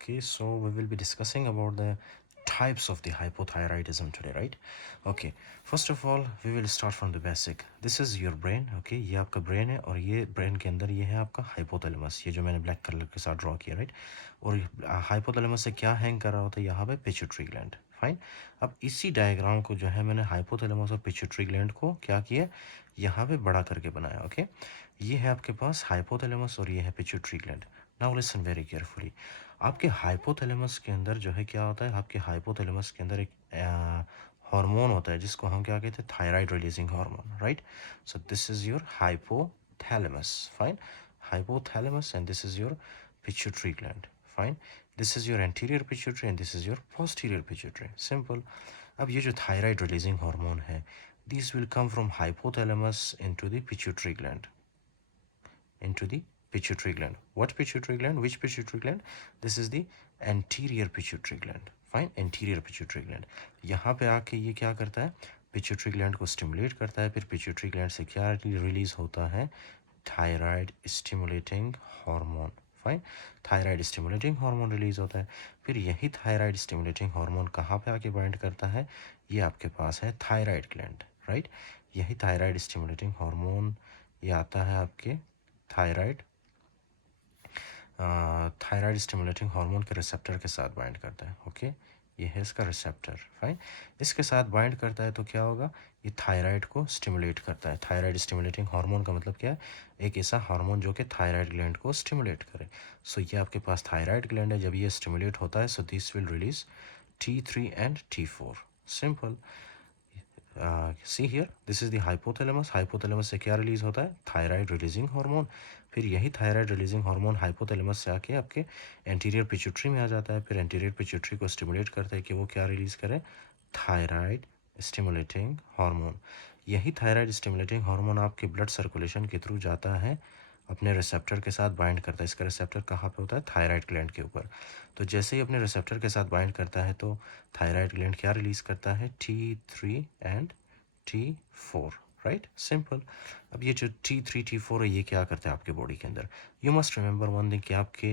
Okay, so we will be discussing about the types of the hypothyroidism today, right? Okay, first of all, we will start from the basic. This is your brain, okay? ये आपका brain है और ये brain के अंदर ये है आपका hypothalamus, ये जो मैंने black color के साथ draw किया, right? और hypothalamus से क्या hang कर रहा होता है यहाँ पे pituitary gland, fine? अब इसी diagram को जो है मैंने hypothalamus और pituitary gland को क्या किया यहाँ पे बड़ा करके बनाया, okay? ये है आपके पास hypothalamus और ये है pituitary gland. Now listen very carefully. आपके हाइपोथैलेमस के अंदर जो है क्या होता है, आपके हाइपोथैलेमस के अंदर एक हार्मोन होता है जिसको हम क्या कहते हैं, thyroid releasing hormone, right? So this is your hypothalamus, fine. Hypothalamus and this is your pituitary gland, fine. This is your anterior pituitary and this is your posterior pituitary, simple. अब ये जो थायराइड रिलीजिंग हार्मोन है, this will come from hypothalamus into the pituitary gland, into the pituitary gland. What pituitary gland? Which pituitary gland? This is the anterior pituitary gland. Fine, anterior pituitary gland. यहाँ पे आके ये क्या करता है, pituitary gland को stimulate करता है. फिर pituitary gland से क्या release होता है, thyroid stimulating hormone. Fine, thyroid stimulating hormone release होता है. फिर यही थायराइड स्टिमुलेटिंग हार्मोन कहाँ पे आके बाइंड करता है, ये आपके पास है थायराइड ग्लैंड, राइट? यही थायराइड स्टिमुलेटिंग हार्मोन ये आता है आपके थायराइड थायराइड स्टिमुलेटिंग हार्मोन के रिसेप्टर के साथ बाइंड करता है, ओके? ये है इसका रिसेप्टर, फाइन. इसके साथ बाइंड करता है तो क्या होगा, ये थायराइड को स्टिमुलेट करता है. थायराइड स्टिमुलेटिंग हार्मोन का मतलब क्या है, एक ऐसा हार्मोन जो कि थायराइड ग्लैंड को स्टिमुलेट करे. सो ये आपके पास थायराइड ग्लैंड है, जब ये स्टिमुलेट होता है so this will release T3 and T4, simple. See here, this is the hypothalamus. Hypothalamus से क्या रिलीज होता है, थायराइड रिलीजिंग हार्मोन. फिर यही थायराइड रिलीजिंग हार्मोन हाइपोथैलेमस से आके आपके एंटीरियर पिट्यूटरी में आ जाता है. फिर एंटीरियर पिट्यूटरी को स्टिमुलेट करता है कि वो क्या रिलीज करे, थायराइड स्टिमुलेटिंग हार्मोन. यही थायराइड स्टिमुलेटिंग हार्मोन आपके ब्लड सर्कुलेशन के थ्रू जाता है, अपने रिसेप्टर के साथ बाइंड करता है. इसका रिसेप्टर कहाँ पे होता है, थायराइड ग्लैंड के ऊपर. तो जैसे ही अपने रिसेप्टर के साथ बाइंड करता है तो थायराइड ग्लैंड क्या रिलीज करता है, T3 and T4, right, simple. अब ये जो T3 T4 है ये क्या करते हैं आपके बॉडी के अंदर, you must remember one thing कि आपके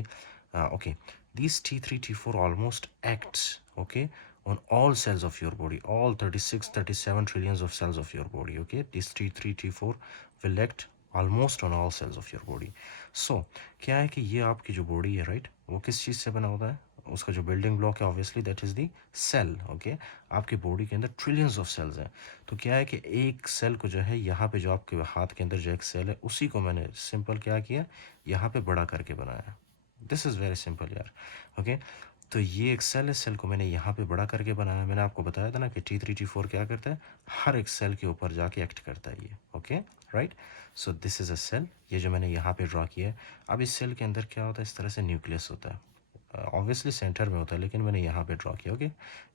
okay, this T3 T4 almost acts, okay, on all cells of your body, all 36-37 trillions of cells of your body, okay? This T3 T4 will act almost on all cells of your body. So क्या है कि ये आपकी जो body है, right, वो किस चीज़ से बना होता है, उसका जो बिल्डिंग ब्लॉक है obviously that is the cell, okay? आपकी बॉडी के अंदर ट्रिलियंस ऑफ सेल्स हैं. तो क्या है कि एक सेल को जो है यहाँ पे जो आपके हाथ के अंदर जो एक सेल है उसी को मैंने सिंपल क्या किया, यहाँ पे बड़ा करके बनाया. दिस इज़ वेरी सिंपल यार, ओके? तो ये एक सेल है, सेल को मैंने यहाँ पे बड़ा करके बनाया. मैंने आपको बताया था ना कि T3 T4 क्या करता है, हर एक सेल के ऊपर जाके एक्ट करता है ये, okay, right? So this is a cell, ये जो मैंने यहाँ पे ड्रा किया है. अब इस सेल के अंदर क्या होता है, इस तरह से न्यूक्लियस होता है, ऑब्वियसली सेंटर में होता है लेकिन मैंने यहाँ पे ड्रॉ किया, ओके?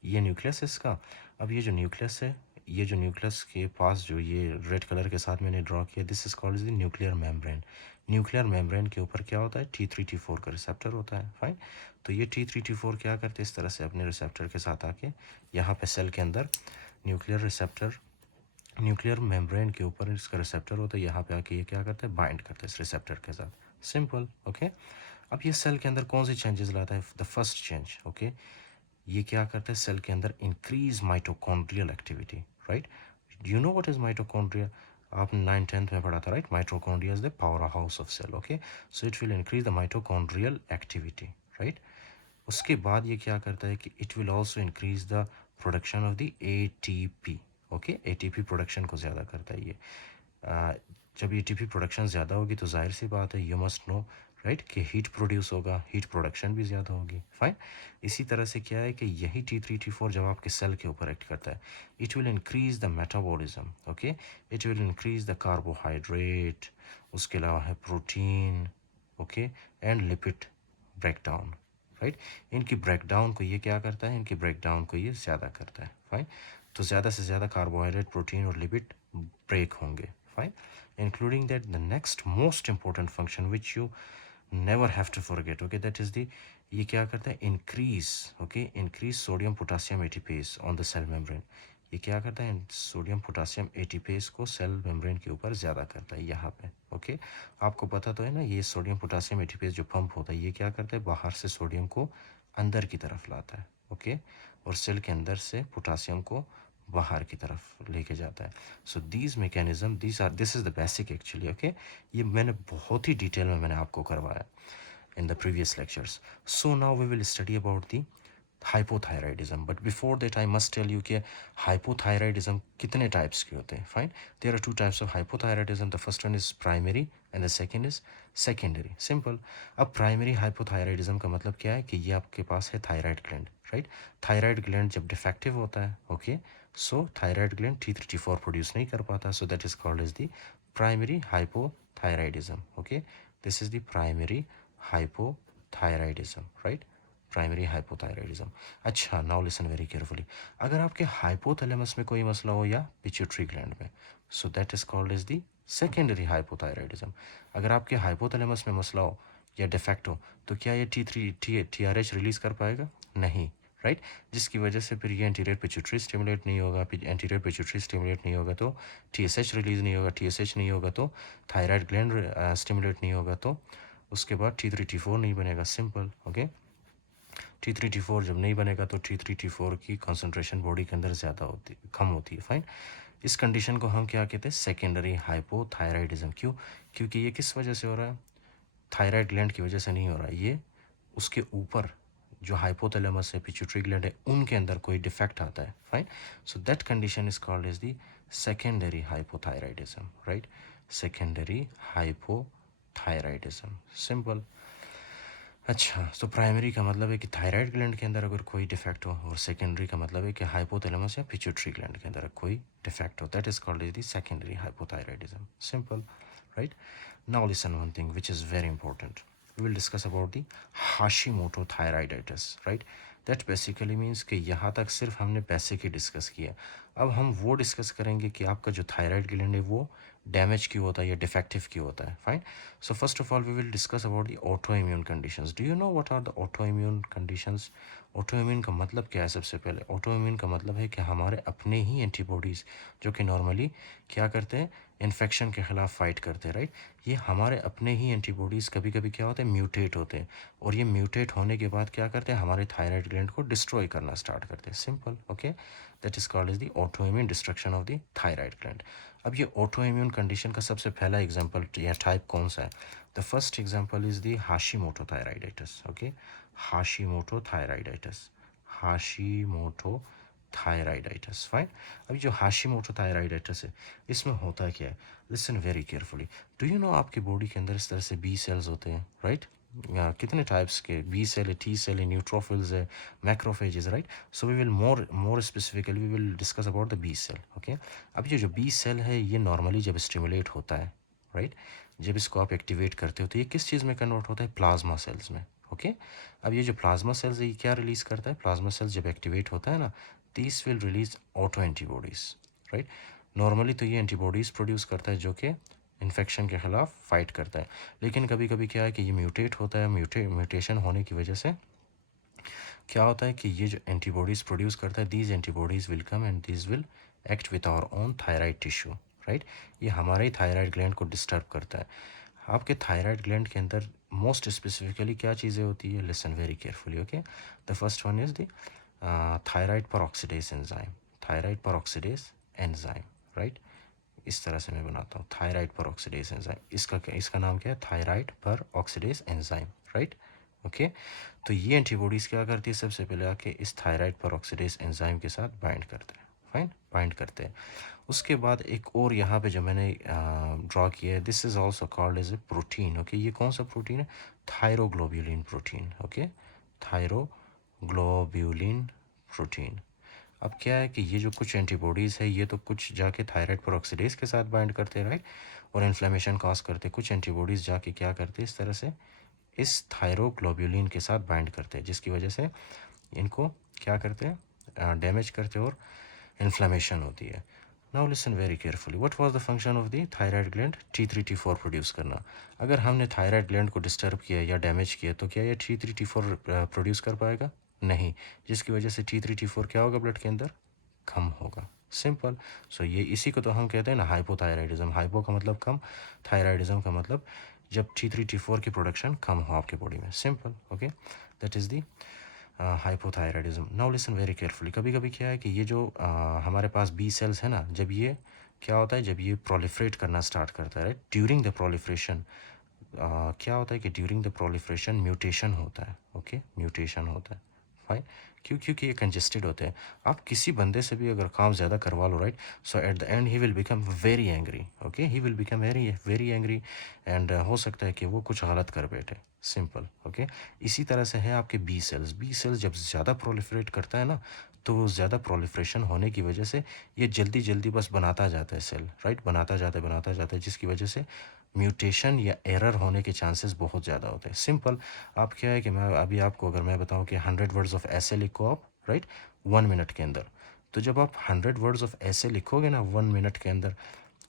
ये न्यूक्लियस है इसका. अब ये जो न्यूक्लियस है, ये जो न्यूक्लियस के पास जो ये रेड कलर के साथ मैंने ड्रॉ किया, this is called the nuclear membrane. Nuclear membrane के ऊपर क्या होता है, T3 T4 का रिसेप्टर होता है, फाइन. तो ये T3 T4 क्या करते हैं, इस तरह से अपने रिसेप्टर के साथ आके यहाँ पे सेल के अंदर न्यूक्लियर रिसेप्टर, न्यूक्लियर मेम्ब्रेन के ऊपर इसका रिसेप्टर होता है, यहाँ पे आके ये क्या करता है, बाइंड करता है इस रिसेप्टर के साथ, सिंपल, ओके? अब ये सेल के अंदर कौन सी चेंजेस लाता है, द फर्स्ट चेंज, ओके, ये क्या करता है सेल के अंदर, increase mitochondrial activity, right? You know what is mitochondria, आपने 9th-10th में पढ़ा था, right? Mitochondria is the power house of cell, okay? So it will increase the mitochondrial activity, right? उसके बाद ये क्या करता है कि it will also increase the production of the ATP, okay? ATP production को ज़्यादा करता है ये. जब ATP प्रोडक्शन ज़्यादा होगी तो जाहिर सी बात है, यू मस्ट नो, राइट, कि हीट प्रोड्यूस होगा, हीट प्रोडक्शन भी ज़्यादा होगी, फाइन. इसी तरह से क्या है कि यही T3 T4 जब आपके सेल के ऊपर एक्ट करता है, it will increase the metabolism, okay? It will increase the carbohydrate, उसके अलावा है protein, okay, and lipid breakdown, right? इनकी ब्रेकडाउन को ये क्या करता है, इनकी ब्रेकडाउन को ये ज़्यादा करता है, फाइन. तो ज़्यादा से ज़्यादा कार्बोहाइड्रेट, प्रोटीन और लिपिड ब्रेक होंगे, fine. Including that the next most important function which you never have to forget, okay, that is the, ये क्या करता है, increase, okay, increase sodium potassium ATPase on the cell membrane. ये क्या करता है, सोडियम पोटासियम एटीपेज को cell membrane के ऊपर ज़्यादा करता है यहाँ पे, ओके? आपको पता तो है ना, ये सोडियम पोटासियम एटीपेज जो पंप होता है ये क्या करता है, बाहर से सोडियम को अंदर की तरफ लाता है, ओके, और सेल के अंदर से पोटासियम को बाहर की तरफ लेके जाता है. So these mechanism this is the basic actually, okay. ये मैंने बहुत ही डिटेल में मैंने आपको करवाया in the previous lectures. So now we will study about the hypothyroidism. But before that I must tell you कि hypothyroidism कितने types के होते हैं. Fine. There are two types of hypothyroidism. The first one is primary and the second is secondary. Simple. अब primary hypothyroidism का मतलब क्या है कि ये आपके पास है thyroid gland, right? Thyroid gland जब defective होता है, okay, so thyroid gland T3 T4 produce नहीं कर पाता, so that is called as the primary hypothyroidism, okay. This is the primary hypothyroidism, right? Primary hypothyroidism. अच्छा, नाउ लिसन वेरी केयरफुली. अगर आपके hypothalamus में कोई मसला हो या पिट्यूटरी ग्लैंड में, so that is called as the secondary hypothyroidism. अगर आपके हाइपोथैलेमस में मसला हो या डिफेक्ट हो तो क्या ये TRH रिलीज कर पाएगा? नहीं, राइट जिसकी वजह से फिर ये एंटीरियर पिट्यूटरी स्टिमुलेट नहीं होगा. एंटीरियर पिट्यूटरी स्टिमुलेट नहीं होगा तो TSH रिलीज नहीं होगा. TSH नहीं होगा तो थायराइड ग्लैंड स्टिमुलेट नहीं होगा, तो उसके बाद T3 T4 नहीं बनेगा. Simple, okay. T3 T4 जब नहीं बनेगा तो T3 T4 की कॉन्सेंट्रेशन बॉडी के अंदर ज़्यादा होती कम होती है. फाइन. इस कंडीशन को हम क्या कहते हैं? Secondary hypothyroidism. क्यों? क्योंकि ये किस वजह से हो रहा है? थायराइड ग्लैंड की वजह से नहीं हो रहा है, ये उसके ऊपर जो हाइपोथैलेमस है, पिट्यूटरी ग्लैंड है, उनके अंदर कोई डिफेक्ट आता है. Fine. So that condition is called as the secondary hypothyroidism, right. Secondary hypothyroidism. Simple. अच्छा, तो प्राइमरी का मतलब है कि थायराइड ग्लैंड के अंदर अगर कोई डिफेक्ट हो, और सेकेंडरी का मतलब है कि हाइपोथैलेमस या पिट्यूटरी ग्लैंड के अंदर कोई डिफेक्ट हो. That is called is the secondary hypothyroidism. Simple, right. Now listen one thing which is very important. We will discuss about the Hashimoto thyroiditis, right. That basically means कि यहाँ तक सिर्फ हमने basic ही discuss किया. अब हम वो डिस्कस करेंगे कि आपका जो थायराइड ग्लैंड है वो डैमेज क्यों होता है या डिफेक्टिव क्यों होता है. Fine. So first of all, we will discuss about the autoimmune conditions. Do you know what are the autoimmune conditions? Autoimmune का मतलब क्या है? सबसे पहले autoimmune का मतलब है कि हमारे अपने ही एंटीबॉडीज़ जो कि नॉर्मली क्या करते हैं? इन्फेक्शन के ख़िलाफ़ फाइट करते हैं, राइट. ये हमारे अपने ही एंटीबॉडीज़ कभी कभी क्या होते हैं? म्यूटेट होते हैं, और ये म्यूटेट होने के बाद क्या करते हैं? हमारे थायराइड ग्लैंड को डिस्ट्रॉय करना स्टार्ट करते हैं. Simple, okay. That is called is the autoimmune destruction of the thyroid gland. अब ये ऑटोइम्यून कंडीशन का सबसे पहला एग्जांपल या टाइप कौन सा है? The first example is the Hashimoto thyroiditis, okay. Hashimoto thyroiditis. Hashimoto thyroiditis. Fine. अभी जो हाशिमोटो थायराइडाइटिस है, इसमें होता क्या है? Listen very carefully. Do you know आपकी बॉडी के अंदर इस तरह से बी सेल्स होते हैं, राइट. कितने टाइप्स के बी सेल है? टी सेल है, न्यूट्रोफिल्स है, macrophages, right. So we will more specifically we will discuss about the B cell, okay. अब ये जो बी सेल है ये नॉर्मली जब स्टिमुलेट होता है, राइट, जब इसको आप एक्टिवेट करते हो तो ये किस चीज़ में कन्वर्ट होता है? प्लाज्मा सेल्स में, ओके. अब ये जो प्लाज्मा सेल्स है ये क्या रिलीज़ करता है? प्लाज्मा सेल्स जब एक्टिवेट होता है ना, this will release auto antibodies, right. Normally तो ये एंटीबॉडीज़ प्रोड्यूस करता है जो कि इन्फेक्शन के ख़िलाफ़ फाइट करता है. लेकिन कभी कभी क्या है कि ये म्यूटेट होता है. म्यूटेशन होने की वजह से क्या होता है कि ये जो एंटीबॉडीज़ प्रोड्यूस करता है, these antibodies will come and these will act with our own thyroid tissue, right. ये हमारे ही थायराइड ग्लैंड को डिस्टर्ब करता है. आपके थायराइड ग्लैंड के अंदर मोस्ट स्पेसिफिकली क्या चीज़ें होती है? Listen very carefully, okay. The first one is the thyroid peroxidase enzyme. Thyroid peroxidase enzyme, right. इस तरह से मैं बनाता हूँ, थायराइड परऑक्सीडेज एंजाइम. इसका नाम क्या है? Thyroid peroxidase enzyme, right, okay. तो ये एंटीबॉडीज़ क्या करती है? सबसे पहले आके इस थायराइड परऑक्सीडेज एंजाइम के साथ बाइंड करते हैं. फाइन, बाइंड करते हैं. उसके बाद एक और यहाँ पे जो मैंने ड्रॉ किया है, this is also called as a protein, okay. ये कौन सा प्रोटीन है? Thyroglobulin protein, okay. Thyroglobulin protein. अब क्या है कि ये जो कुछ एंटीबॉडीज़ है ये तो कुछ जाके थायराइड परऑक्सीडेज के साथ बाइंड करते हैं, राइट, और इन्फ्लेमेशन कॉज करते हैं. कुछ एंटीबॉडीज़ जाके क्या करते हैं? इस तरह से इस थायरोग्लोब्यूलिन के साथ बाइंड करते हैं, जिसकी वजह से इनको क्या करते हैं? डैमेज करते हैं और इन्फ्लेमेशन होती है. Now listen very carefully. What was the function of the thyroid gland? T3 T4 produce करना. अगर हमने थायराइड ग्लैंड को डिस्टर्ब किया या डैमेज किया तो क्या ये T3 T4 प्रोड्यूस कर पाएगा? नहीं. जिसकी वजह से T3 T4 क्या होगा? ब्लड के अंदर कम होगा. सिंपल. सो ये इसी को तो हम कहते हैं ना हाइपोथायराइडिज्म. हाइपो का मतलब कम, थायराइडिज्म का मतलब जब T3 T4 की प्रोडक्शन कम हो आपके बॉडी में. Simple, okay. That is the hypothyroidism. Now listen very carefully. कभी कभी क्या है कि ये जो हमारे पास बी सेल्स है ना, जब ये क्या होता है, जब ये प्रोलिफरेट करना स्टार्ट करता है, राइट, ड्यूरिंग द प्रोलिफरेशन क्या होता है कि ड्यूरिंग द प्रोलिफरेशन म्यूटेशन होता है। ओके, म्यूटेशन होता है। फाइन। क्यों? क्योंकि ये कंजेस्टेड होते हैं। आप किसी बंदे से भी अगर काम ज़्यादा करवा लो, right, so at the end he will become very angry. Okay, he will become very very angry and हो सकता है कि वो कुछ गलत कर बैठे। सिंपल। ओके, इसी तरह से है आपके बी सेल्स। बी सेल्स जब ज़्यादा प्रोलिफरेट करता है ना, तो वो ज़्यादा प्रोलिफरेशन होने की वजह से ये जल्दी जल्दी बस बनाता जाता है सेल, राइट, बनाता जाता है, जिसकी वजह से म्यूटेशन या एरर होने के चांसेस बहुत ज़्यादा होते हैं। सिंपल। आप क्या है कि मैं अभी आपको अगर मैं बताऊं कि 100 वर्ड्स ऑफ ऐसे लिखो आप, राइट, 1 मिनट के अंदर, तो जब आप 100 वर्ड्स ऑफ ऐसे लिखोगे ना 1 मिनट के अंदर,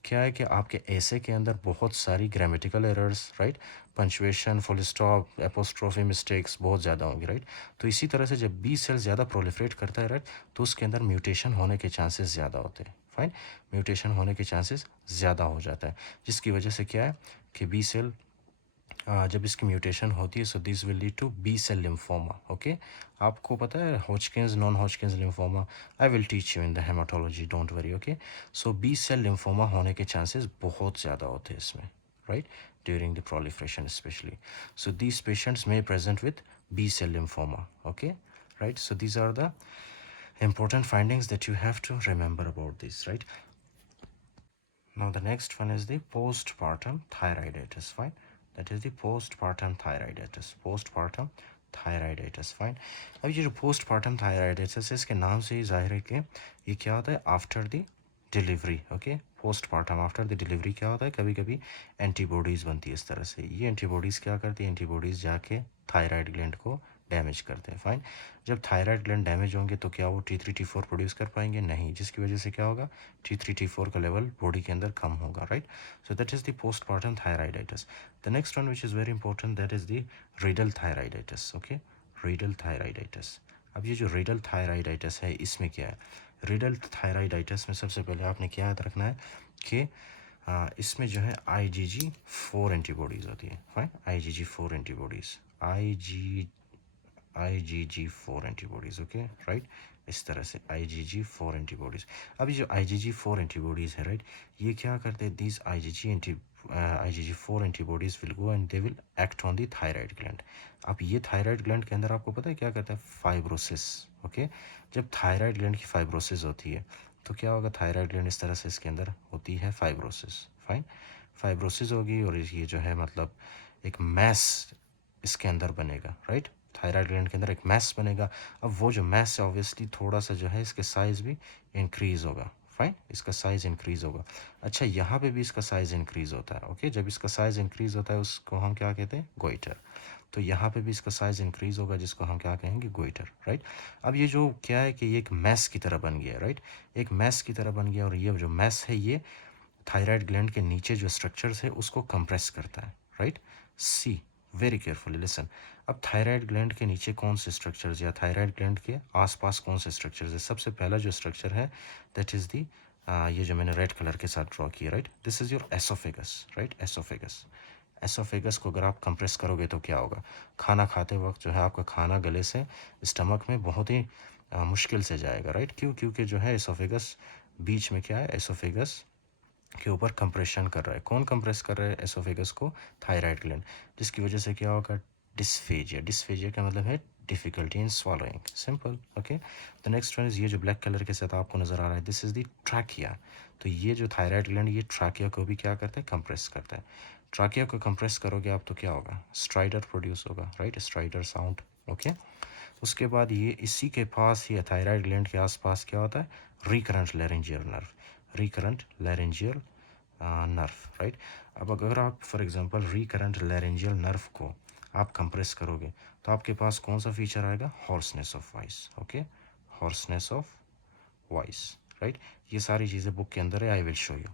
क्या है कि आपके ऐसे के अंदर बहुत सारी grammatical errors, right, punctuation, full stop, apostrophe mistakes बहुत ज़्यादा होंगी, राइट। तो इसी तरह से जब बी सेल ज़्यादा प्रोलिफरेट करता है, राइट, तो उसके अंदर म्यूटेशन होने के चांसेस ज़्यादा होते हैं। फाइन। म्यूटेशन होने के चांसेस ज़्यादा हो जाता है, जिसकी वजह से क्या है कि बी सेल जब इसकी म्यूटेशन होती है, so this will lead to B cell lymphoma. Okay, आपको पता है Hodgkin's, non Hodgkin's lymphoma, I will teach you in the hematology, don't worry. Okay, so B cell lymphoma होने के चांसेस बहुत ज़्यादा होते हैं इसमें, right, during the proliferation specially. So these patients may present with B cell lymphoma. Okay, right, so these are the important findings that you have to remember about this, right. Now the next one is the postpartum thyroiditis. Fine, that is the postpartum thyroiditis. Postpartum thyroiditis. Fine. अब ये जो postpartum thyroiditis है, इसके नाम से ही जाहिर है कि ये क्या होता है after the delivery. Okay, postpartum after the delivery क्या होता है, कभी कभी एंटीबॉडीज़ बनती है इस तरह से। ये एंटीबॉडीज़ क्या करती है, एंटीबॉडीज़ जाके थायराइड ग्लैंड को डैमेज करते हैं। फाइन। जब थायराइड ग्लैंड डैमेज होंगे तो क्या वो T3 T4 प्रोड्यूस कर पाएंगे? नहीं, जिसकी वजह से क्या होगा, T3 T4 का लेवल बॉडी के अंदर कम होगा, right. So that is the postpartum thyroiditis. The next one which is very important, that is the Riedel thyroiditis. Okay, Riedel thyroiditis. अब ये जो रीडल थायराइडाइटिस है, इसमें क्या है, रीडल थायराइडाइटिस में सबसे पहले आपने क्या याद रखना है कि इसमें जो है IgG4 एंटीबॉडीज़ होती है। Fine, IgG4 antibodies, IgG4 antibodies. Okay, right, इस तरह से IgG4 एंटीबॉडीज़। अब ये जो IgG4 एंटीबॉडीज़ है, राइट, ये क्या करते हैं, these IgG4 antibodies will go and they will act on the thyroid gland. अब ये थायराइड ग्लैंड के अंदर आपको पता है क्या करता है, फाइब्रोसिस। ओके, जब थायराइड ग्लैंड की फाइब्रोसिस होती है तो क्या होगा, थायराइड ग्लैंड इस तरह से इसके अंदर होती है फाइब्रोसिस। फाइन, फाइब्रोसिस होगी और ये जो है मतलब एक मैस इसके अंदर बनेगा, राइट, थायराइड ग्लैंड के अंदर एक मैस बनेगा। अब वो जो मैस है ऑब्वियसली थोड़ा सा जो है इसके साइज़ भी इंक्रीज़ होगा। फाइन, इसका साइज़ इंक्रीज़ होगा। अच्छा, यहाँ पे भी इसका साइज़ इंक्रीज़ होता है। ओके, जब इसका साइज़ इंक्रीज़ होता है उसको हम क्या कहते हैं, गोइटर। तो यहाँ पे भी इसका साइज़ इंक्रीज़ होगा जिसको हम क्या कहेंगे, गोइटर, राइट। अब ये जो क्या है कि ये एक मैस की तरह बन गया, राइट, एक मैस की तरह बन गया, और ये जो मैस है ये थायराइड ग्लैंड के नीचे जो स्ट्रक्चर्स है उसको कंप्रेस करता है, राइट। सी, वेरी केयरफुली लिसन। अब थायराइड ग्लैंड के नीचे कौन से स्ट्रक्चर्स या थायराइड ग्लैंड के आसपास कौन से स्ट्रक्चर्स है, सबसे पहला जो स्ट्रक्चर है दैट इज़ दी ये जो मैंने रेड कलर के साथ ड्रॉ किया, right, this is your oesophagus, right, oesophagus. Oesophagus को अगर आप कंप्रेस करोगे तो क्या होगा, खाना खाते वक्त जो है आपका खाना गले से स्टमक में बहुत ही मुश्किल से जाएगा, राइट। क्यों? क्योंकि जो है एसोफेगस बीच में क्या है, एसोफेगस के ऊपर कंप्रेशन कर रहा है। कौन कंप्रेस कर रहा है एसोफेगस को? थायराइड ग्लैंड, जिसकी वजह से क्या होगा, डिस्फेजिया। डिस्फेजिया का मतलब है difficulty in swallowing। Simple. Okay, the next one is ये जो ब्लैक कलर के साथ आपको नजर आ रहा है, दिस इज द ट्रैकिया। तो ये जो थायराइड ग्लैंड ये ट्रैकिया को भी क्या करता है, कंप्रेस करता है। ट्रैकिया को कंप्रेस करोगे आप तो क्या होगा, स्ट्राइडर प्रोड्यूस होगा, राइट, स्ट्राइडर साउंड। ओके, उसके बाद ये इसी के पास ही थायराइड ग्लैंड के आसपास क्या होता है, recurrent laryngeal nerve. Recurrent laryngeal nerve, right. अब अगर आप for example recurrent laryngeal nerve को आप कंप्रेस करोगे तो आपके पास कौन सा फीचर आएगा, hoarseness of voice. Okay, hoarseness of voice, right. ये सारी चीज़ें बुक के अंदर है, आई विल शो यू।